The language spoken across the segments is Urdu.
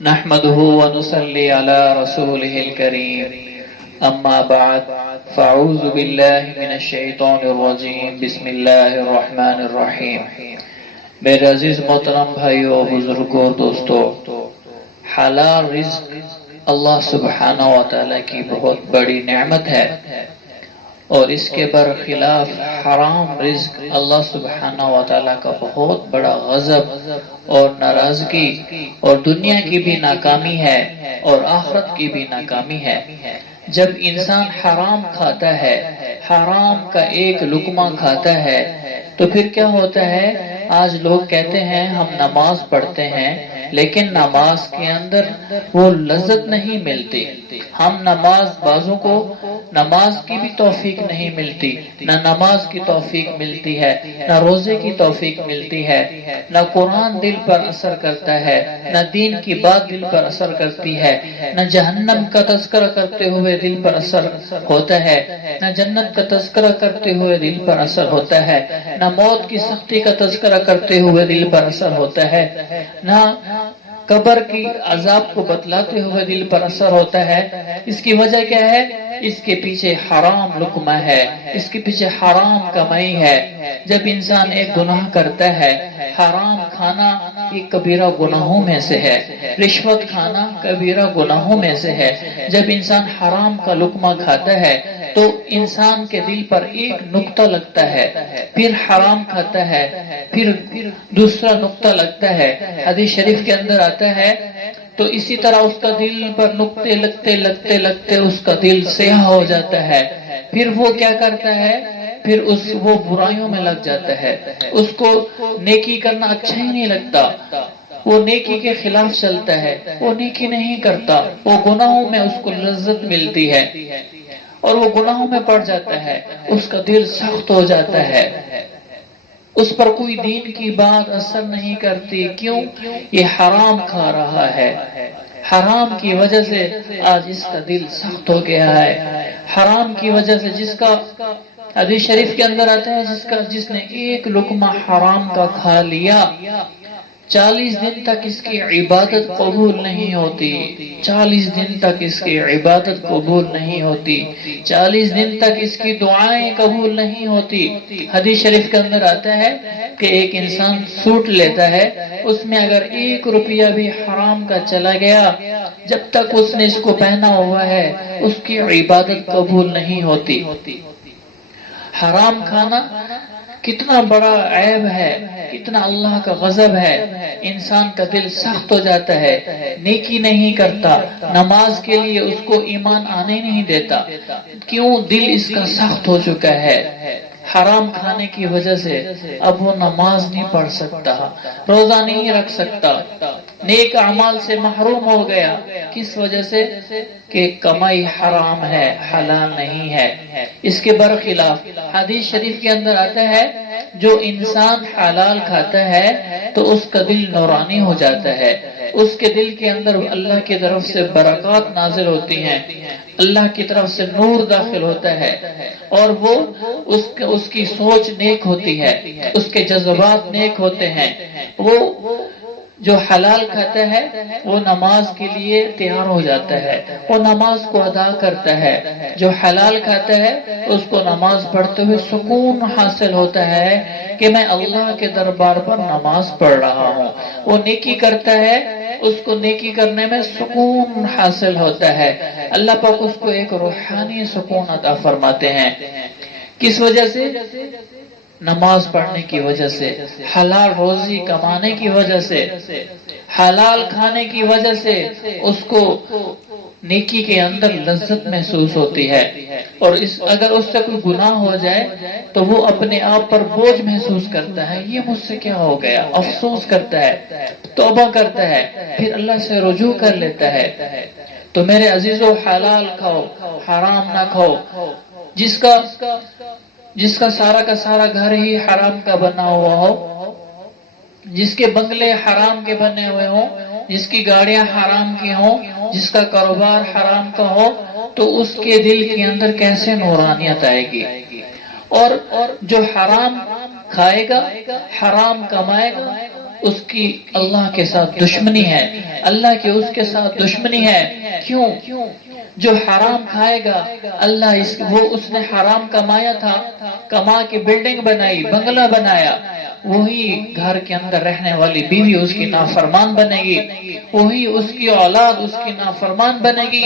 نحمده ونصلي على رسوله الكريم اما بعد فاعوذ باللہ من الشیطان الرجیم بسم اللہ الرحمن الرحیم۔ میرے عزیز محترم بھائیو، بزرگوں، دوستو، حلال رزق اللہ سبحانہ و تعالی کی بہت بڑی نعمت ہے، اور اس کے برخلاف حرام رزق اللہ سبحانہ و تعالی کا بہت بڑا غضب اور ناراضگی اور دنیا کی بھی ناکامی ہے اور آخرت کی بھی ناکامی ہے۔ جب انسان حرام کھاتا ہے، حرام کا ایک لقمہ کھاتا ہے، تو پھر کیا ہوتا ہے؟ آج لوگ کہتے ہیں ہم نماز پڑھتے ہیں، لیکن نماز کے اندر وہ لذت نہیں ملتی۔ ہم بازوں کو نماز کی بھی توفیق نہیں ملتی، نہ نماز کی توفیق ملتی ہے، نہ روزے کی توفیق ملتی ہے، نہ قرآن دل پر اثر کرتا ہے، نہ دین کی بات دل پر اثر کرتی ہے، نہ جہنم کا تذکرہ کرتے ہوئے دل پر اثر ہوتا ہے، نہ جنت کا تذکرہ کرتے ہوئے دل پر اثر ہوتا ہے، نہ موت کی سختی کا تذکرہ کرتے ہوئے دل پر اثر ہوتا ہے، نہ قبر کی عذاب کو بتلاتے ہوئے دل پر اثر ہوتا ہے۔ اس کی وجہ کیا ہے؟ اس کے پیچھے حرام لقمہ ہے، اس کے پیچھے حرام کمائی ہے۔ جب انسان ایک گناہ کرتا ہے، حرام کھانا ایک کبیرہ گناہوں میں سے ہے، رشوت کھانا کبیرہ گناہوں میں سے ہے۔ جب انسان حرام کا لقمہ کھاتا ہے تو انسان کے دل پر ایک نقطہ لگتا ہے، پھر حرام کھاتا ہے، پھر دوسرا نقطہ لگتا ہے۔ حدیث شریف کے اندر آتا ہے تو اسی طرح اس کا دل پر نقطے لگتے لگتے لگتے اس کا دل سیاہ ہو جاتا ہے۔ پھر وہ کیا کرتا ہے؟ پھر وہ برائیوں میں لگ جاتا ہے، اس کو نیکی کرنا اچھا ہی نہیں لگتا، وہ نیکی کے خلاف چلتا ہے، وہ نیکی نہیں کرتا، وہ گناہوں میں اس کو لذت ملتی ہے اور وہ گناہوں میں پڑ جاتا ہے، اس کا دل سخت ہو جاتا ہے، اس پر کوئی دین کی بات اثر نہیں کرتی۔ کیوں؟ یہ حرام کھا رہا ہے، حرام کی وجہ سے آج اس کا دل سخت ہو گیا ہے۔ حرام کی وجہ سے جس کا حدیث شریف کے اندر آتا ہے جس نے ایک لقمہ حرام کا کھا لیا، 40 دن تک اس کی عبادت قبول نہیں ہوتی، 40 دن تک اس کی عبادت قبول نہیں ہوتی، 40 دن تک اس کی دعائیں قبول نہیں ہوتی۔ حدیث شریف کے اندر آتا ہے کہ ایک انسان سوٹ لیتا ہے، اس میں اگر 1 روپیہ بھی حرام کا چلا گیا، جب تک اس نے اس کو پہنا ہوا ہے اس کی عبادت قبول نہیں ہوتی۔ حرام کھانا کتنا بڑا عیب ہے، کتنا اللہ کا غضب ہے، انسان کا دل سخت ہو جاتا ہے، نیکی نہیں کرتا، نماز کے لیے اس کو ایمان آنے نہیں دیتا۔ کیوں؟ دل اس کا سخت ہو چکا ہے۔ حرام کھانے کی وجہ سے اب وہ نماز نہیں پڑھ سکتا، روزہ نہیں رکھ سکتا، نیک اعمال سے محروم ہو گیا۔ کس وجہ سے؟ کہ کمائی حرام ہے، حلال نہیں ہے۔ اس کے برخلاف حدیث شریف کے اندر آتا ہے جو انسان حلال کھاتا ہے تو اس کا دل نورانی ہو جاتا ہے، اس کے دل کے اندر اللہ کی طرف سے برکات نازل ہوتی ہیں، اللہ کی طرف سے نور داخل ہوتا ہے، اور وہ اس کی سوچ نیک ہوتی ہے، اس کے جذبات نیک ہوتے ہیں۔ وہ جو حلال کھاتا ہے وہ نماز کے لیے تیار ہو جاتا ہے، وہ نماز کو ادا کرتا ہے۔ جو حلال کھاتا ہے اس کو نماز پڑھتے ہوئے سکون حاصل ہوتا ہے کہ میں اللہ کے دربار پر نماز پڑھ رہا ہوں۔ وہ نیکی کرتا ہے، اس کو نیکی کرنے میں سکون حاصل ہوتا ہے، اللہ پاک اس کو ایک روحانی سکون عطا فرماتے ہیں۔ کس وجہ سے؟ نماز پڑھنے کی وجہ سے، حلال روزی کمانے کی وجہ سے، حلال کھانے کی وجہ سے اس کو نیکی کے اندر لذت محسوس ہوتی ہے، اور اگر اس سے کوئی گناہ ہو جائے تو وہ اپنے آپ پر بوجھ محسوس کرتا ہے، یہ مجھ سے کیا ہو گیا، افسوس کرتا ہے، توبہ کرتا ہے، پھر اللہ سے رجوع کر لیتا ہے۔ تو میرے عزیزو، حلال کھاؤ، حرام نہ کھاؤ۔ جس کا سارا گھر ہی حرام کا بنا ہوا ہو، جس کے بنگلے حرام کے بنے ہوئے ہوں، جس کی گاڑیاں حرام کی ہوں، جس کا کاروبار حرام کا ہو، تو اس کے دل کے اندر کیسے نورانیت آئے گی؟ اور جو حرام کھائے گا، حرام کمائے گا، اس کی اللہ کے ساتھ دشمنی ہے، اللہ کی اس کے ساتھ دشمنی ہے۔ کیوں؟ جو حرام کھائے گا، اللہ اس نے حرام کمایا تھا، کما کے بلڈنگ بنائی، بنگلہ بنایا، وہی گھر کے اندر رہنے والی بیوی اس کی نافرمان بنے گی، وہی اس کی اولاد اس کی نافرمان بنے گی۔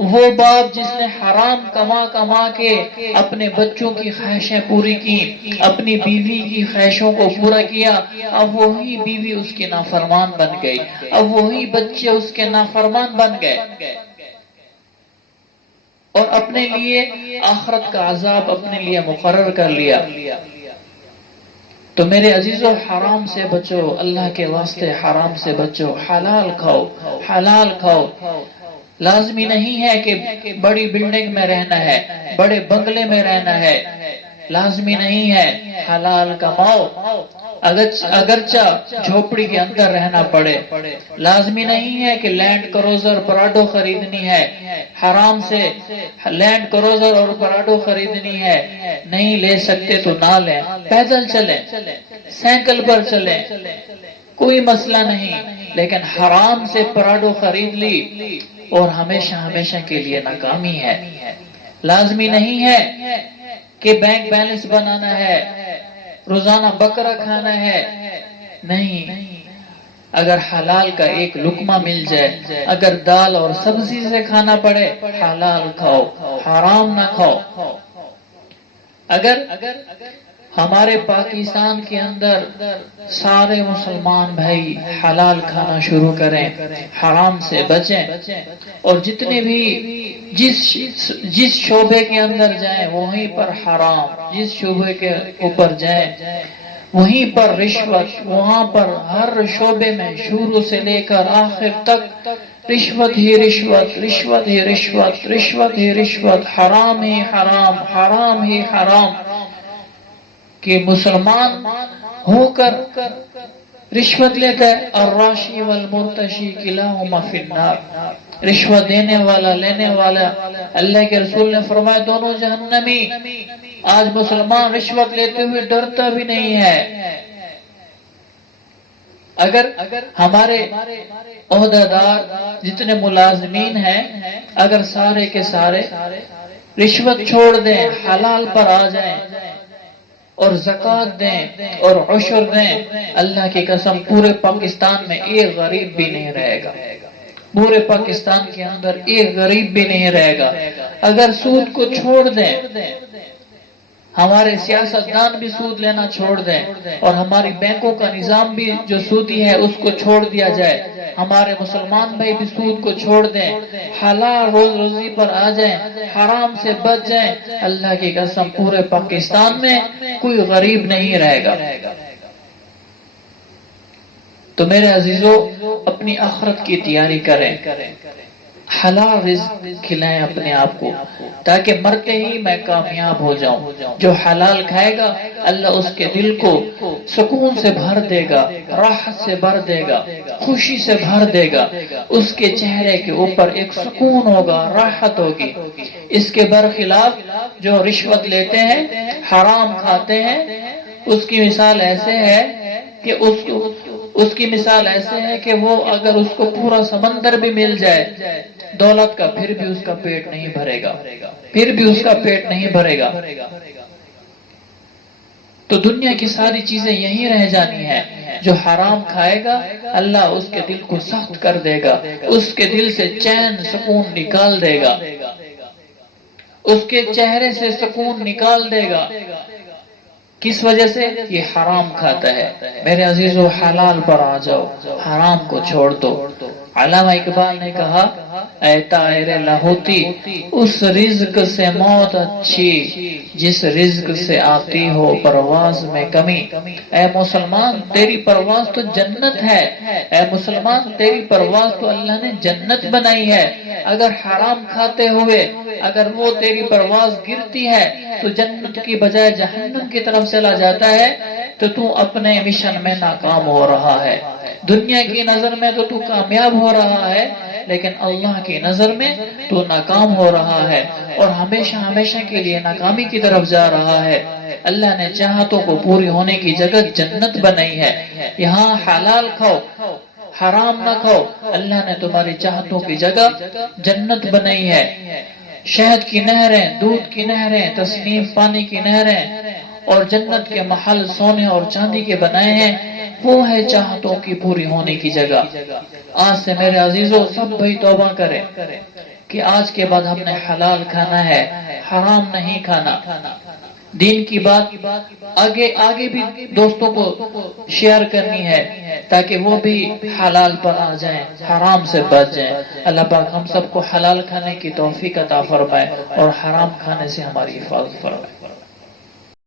وہ باپ جس نے حرام کما کے اپنے بچوں کی خواہشیں پوری کی، اپنی بیوی کی خواہشوں کو پورا کیا، اب وہی بیوی اس کی نافرمان بن گئی، اب وہی بچے اس کے نافرمان بن گئے، اور اپنے لیے آخرت کا عذاب اپنے لیے مقرر کر لیا۔ تو میرے عزیزو، حرام سے بچو، اللہ کے واسطے حرام سے بچو، حلال کھاؤ، حلال کھاؤ۔ لازمی نہیں ہے کہ بڑی بلڈنگ میں رہنا ہے، بڑے بنگلے میں رہنا ہے، لازمی نہیں ہے۔ حلال کماؤ، اگرچہ جھوپڑی کے اندر رہنا پڑے، لازمی نہیں ہے کہ لینڈ کروزر پراڈو خریدنی ہے، حرام سے لینڈ کروزر اور پراڈو خریدنی ہے، نہیں لے سکتے تو نہ لیں، پیدل چلیں، سائیکل پر چلیں، کوئی مسئلہ نہیں، لیکن حرام سے پراڈو خرید لی اور ہمیشہ ہمیشہ کے لیے ناکامی ہے۔ لازمی نہیں ہے کہ بینک بیلنس بنانا ہے، روزانہ بکرا کھانا ہے، نہیں۔ اگر حلال کا ایک لقمہ مل جائے، اگر دال اور سبزی سے کھانا پڑے، حلال کھاؤ، حرام نہ کھاؤ۔ اگر ہمارے پاکستان کے اندر سارے مسلمان بھائی حلال کھانا شروع کریں، حرام سے بچیں، اور جتنے بھی جس شعبے کے اندر جائیں وہیں پر حرام، جس شعبے کے اوپر جائیں وہیں پر رشوت، وہاں پر ہر شعبے میں شروع سے لے کر آخر تک رشوت ہی رشوت، رشوت ہی رشوت، رشوت ہی رشوت، حرام ہی حرام، حرام ہی حرام، کہ مسلمان ہو کر رشوت لیتا ہے۔ الراشی والمرتشی کلاہما فی النار، رشوت دینے والا لینے والا، اللہ کے رسول نے فرمایا دونوں جہنمی۔ آج مسلمان رشوت لیتے ہوئے ڈرتا بھی نہیں ہے۔ اگر ہمارے عہدیدار جتنے ملازمین ہیں، اگر سارے کے سارے رشوت چھوڑ دیں، حلال پر آ جائیں اور زکوٰۃ دیں اور عشر دیں، اللہ کی قسم پورے پاکستان میں ایک غریب بھی نہیں رہے گا، پورے پاکستان کے اندر ایک غریب بھی نہیں رہے گا۔ اگر سود کو چھوڑ دیں، ہمارے سیاستدان بھی سود لینا چھوڑ دیں، اور ہماری بینکوں کا نظام بھی جو سودی ہے اس کو چھوڑ دیا جائے، ہمارے مسلمان بھائی بھی سود کو چھوڑ دیں، حلال روز روزی پر آ جائیں، حرام سے بچ جائیں، اللہ کی قسم پورے پاکستان میں کوئی غریب نہیں رہے گا۔ تو میرے عزیزو، اپنی آخرت کی تیاری کریں، حلال رزق کھلائیں اپنے آپ کو، تاکہ مرتے ہی میں کامیاب ہو جاؤں۔ جو حلال کھائے گا، اللہ اس کے دل کو سکون سے بھر دے گا، راحت سے بھر دے گا، خوشی سے بھر دے گا، اس کے چہرے کے اوپر ایک سکون ہوگا، راحت ہوگی۔ اس کے برخلاف جو رشوت لیتے ہیں، حرام کھاتے ہیں، اس کی مثال ایسے ہے کہ اس کی مثال ایسے ہے کہ وہ اگر اس کو پورا سمندر بھی مل جائے دولت کا، پھر بھی اس کا پیٹ نہیں بھرے گا، پھر بھی اس کا پیٹ نہیں بھرے گا۔ تو دنیا کی ساری چیزیں یہیں رہ جانی ہیں۔ جو حرام کھائے گا، اللہ اس کے دل کو سخت کر دے گا، اس کے دل سے چین سکون نکال دے گا، اس کے چہرے سے سکون نکال دے گا۔ کس وجہ سے؟ یہ حرام کھاتا ہے۔ میرے عزیزو، حلال پر آ جاؤ، حرام کو چھوڑ دو۔ علامہ اقبال نے کہا، اے طائر لاہوتی، اس رزق سے موت اچھی جس رزق سے آتی ہو پرواز میں کمی۔ اے مسلمان، تیری پرواز تو جنت ہے، اے مسلمان تیری پرواز تو اللہ نے جنت بنائی ہے۔ اگر حرام کھاتے ہوئے اگر وہ تیری پرواز گرتی ہے تو جنت کی بجائے جہنم کی طرف چلا جاتا ہے، تو اپنے مشن میں ناکام ہو رہا ہے۔ دنیا کی نظر میں تو کامیاب ہو رہا ہے، لیکن اللہ کی نظر میں تو ناکام ہو رہا ہے اور ہمیشہ ہمیشہ کے لیے ناکامی کی طرف جا رہا ہے۔ اللہ نے چاہتوں کو پوری ہونے کی جگہ جنت بنائی ہے، یہاں حلال کھاؤ، حرام نہ کھاؤ۔ اللہ نے تمہاری چاہتوں کی جگہ جنت بنائی ہے، شہد کی نہریں، دودھ کی نہریں، تسنیم پانی کی نہریں اور جنت کے محل سونے اور چاندی کے بنائے ہیں، وہ ہے چاہتوں کی پوری ہونے کی جگہ۔ آج سے میرے عزیزوں سب بھائی توبہ کریں کہ آج کے بعد ہم نے حلال کھانا ہے، حرام نہیں کھانا۔ دین کی بات آگے بھی دوستوں کو شیئر کرنی ہے تاکہ وہ بھی حلال پر آ جائیں، حرام سے بچ جائیں۔ اللہ پاک ہم سب کو حلال کھانے کی توفیق عطا فرمائے اور حرام کھانے سے ہماری حفاظت فرمائے۔